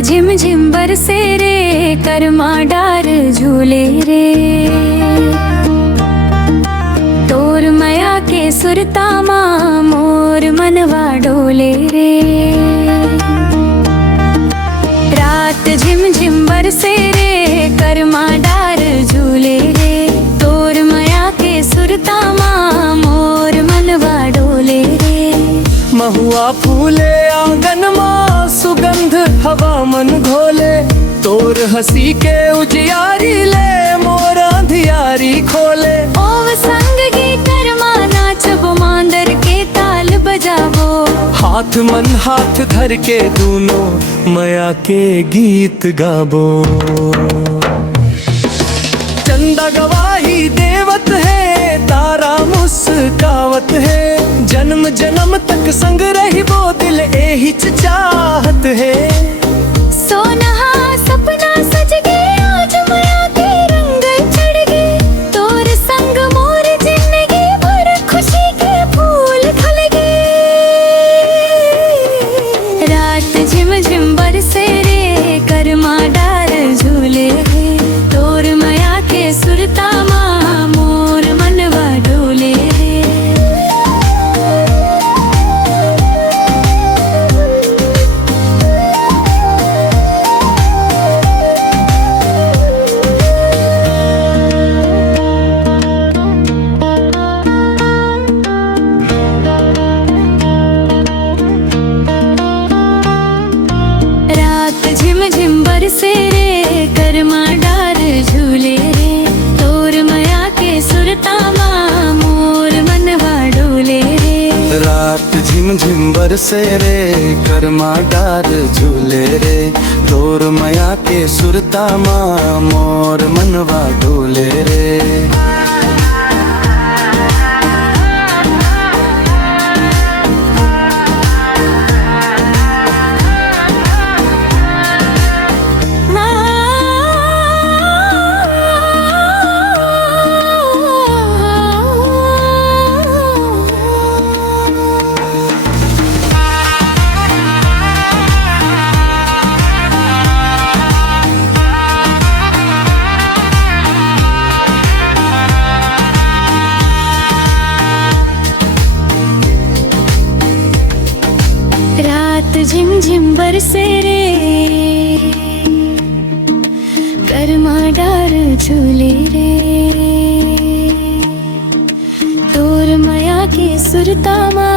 झिम झिम बरसे रे, करमा डार झूले रे। तोर मया के सुरतामा मोर मनवा डोले रे। रात झिम झिम बरसे रे, करमा डार झूले रे। तोर मया के सुरतामा मोर मनवा डोले रे। महुआ फूले आंगन माँ, सुगंध हवा मन घोले। तोर हंसी के उजियारी ले, मोर अंधियारी खोले। ओव संग गीतर माँ नाचबो, मांदर के ताल बजाबो। हाथ मन हाथ धर के दूनो, मया के गीत गाबो। चंदा गवाही देवत है, तारा मुस्कावत है। जन्म जन्म तक संग रही वो दिल एही चाहत है। सोनहा सपना सज गए, आज मया के रंग चढ़ गए। तोर संग मोर जिंदगी भर खुशी के फूल खिल गए। रात झिम झिम बरसे रे, करमा डार झूले रे। तोर मया के सुरतामा मोर मनवा डोले रे। झिम झिम बरसे रे, करमा डार झूले रे। तोर मया के सुरतामा मोर मनवा डोले रे। रात झिम झिम बरसे रे, करमा डार झूले रे। तोर मया के सुरतामा मोर मनवा डोले रे। रात झिम झिम बरसे रे, करमा डार झूले रे। तोर मया के सुरतामा